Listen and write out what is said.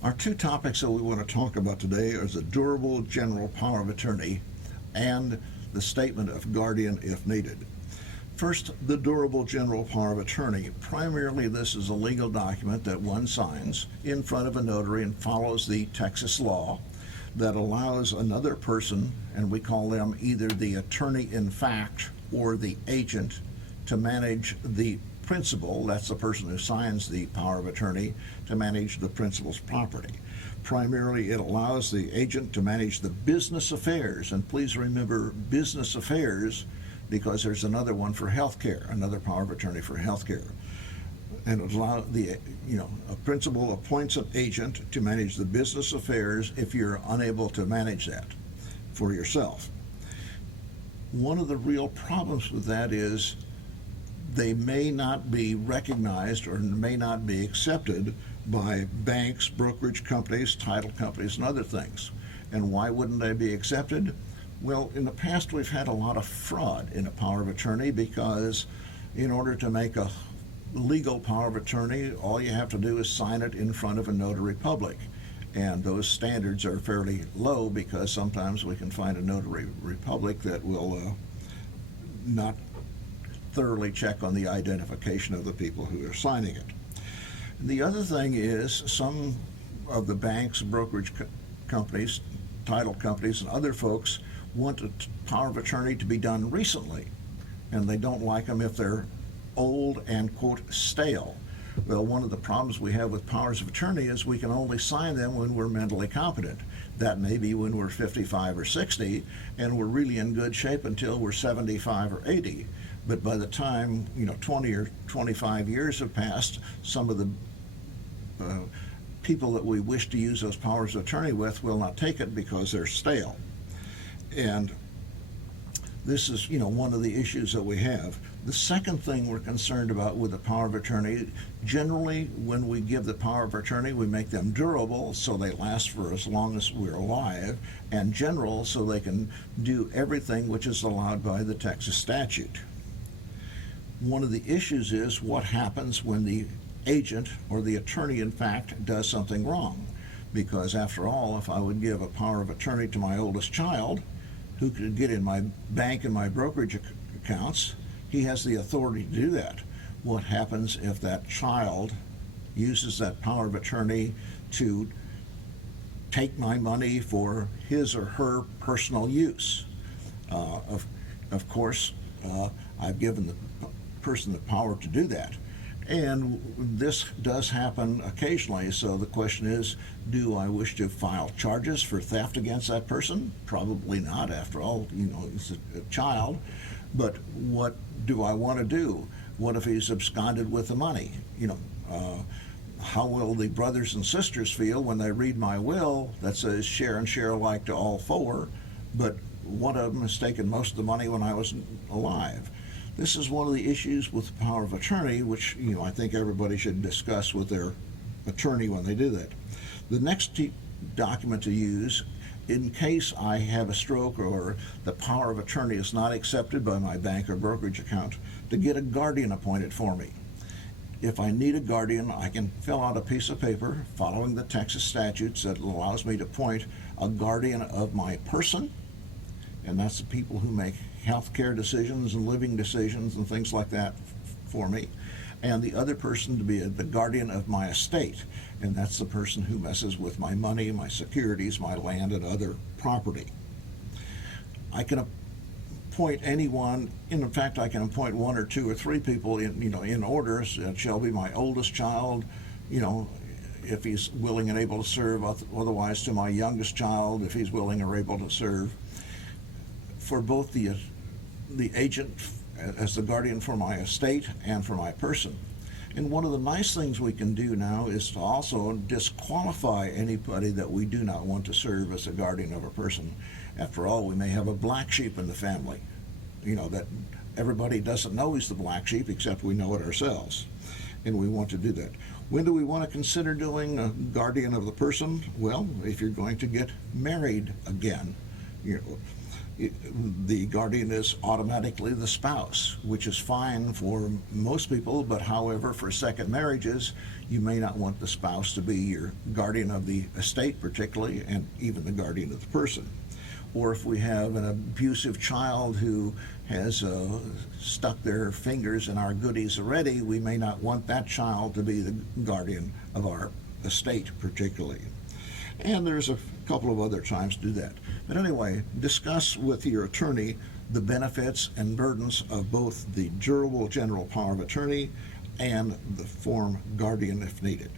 Our two topics that we want to talk about today are the durable general power of attorney and the statement of guardian if needed. First, the durable general power of attorney. Primarily, this is a legal document that one signs in front of a notary and follows the Texas law that allows another person, and we call them either the attorney in fact or the agent, to manage the principal, that's the person who signs the power of attorney, to manage the principal's property. Primarily, it allows the agent to manage the business affairs, and please remember business affairs because there's another one for healthcare, another power of attorney for healthcare. And it allows a principal appoints an agent to manage the business affairs if you're unable to manage that for yourself. One of the real problems with that is they may not be recognized or may not be accepted by banks, brokerage companies, title companies, and other things. And why wouldn't they be accepted? Well, in the past we've had a lot of fraud in a power of attorney because in order to make a legal power of attorney, all you have to do is sign it in front of a notary public. And those standards are fairly low because sometimes we can find a notary republic that will not thoroughly check on the identification of the people who are signing it. The other thing is some of the banks, brokerage companies, title companies, and other folks want a power of attorney to be done recently, and they don't like them if they're old and, quote, stale. Well, one of the problems we have with powers of attorney is we can only sign them when we're mentally competent. That may be when we're 55 or 60, and we're really in good shape until we're 75 or 80. But by the time 20 or 25 years have passed, some of the people that we wish to use those powers of attorney with will not take it because they're stale. And this is one of the issues that we have. The second thing we're concerned about with the power of attorney, generally when we give the power of attorney, we make them durable so they last for as long as we're alive, and general so they can do everything which is allowed by the Texas statute. One of the issues is what happens when the agent or the attorney in fact does something wrong, because after all, if I would give a power of attorney to my oldest child who could get in my bank and my brokerage accounts, he has the authority to do that. What happens if that child uses that power of attorney to take my money for his or her personal use? Of course, I've given the person the power to do that. And this does happen occasionally, so the question is, do I wish to file charges for theft against that person? Probably not. After all, it's a child. But what do I want to do? What if he's absconded with the money? How will the brothers and sisters feel when they read my will that says share and share alike to all four, but one of them has taken most of the money when I was alive? This is one of the issues with the power of attorney, which I think everybody should discuss with their attorney when they do that. The next document to use in case I have a stroke or the power of attorney is not accepted by my bank or brokerage account, to get a guardian appointed for me. If I need a guardian, I can fill out a piece of paper following the Texas statutes that allows me to appoint a guardian of my person, and that's the people who make health care decisions and living decisions and things like that for me, and the other person to be the guardian of my estate, and that's the person who messes with my money, my securities, my land, and other property. I can appoint anyone. In fact, I can appoint one or two or three people in orders. It shall be my oldest child, if he's willing and able to serve, otherwise to my youngest child if he's willing or able to serve, for both the agent as the guardian for my estate and for my person. And one of the nice things we can do now is to also disqualify anybody that we do not want to serve as a guardian of a person. After all, we may have a black sheep in the family, that everybody doesn't know he's the black sheep except we know it ourselves, and we want to do that. When do we want to consider doing a guardian of the person? Well, if you're going to get married again. the guardian is automatically the spouse, which is fine for most people, but however, for second marriages, you may not want the spouse to be your guardian of the estate particularly, and even the guardian of the person. Or if we have an abusive child who has stuck their fingers in our goodies already, we may not want that child to be the guardian of our estate particularly. And there's a couple of other times to do that. But anyway, discuss with your attorney the benefits and burdens of both the durable general power of attorney and the form guardian if needed.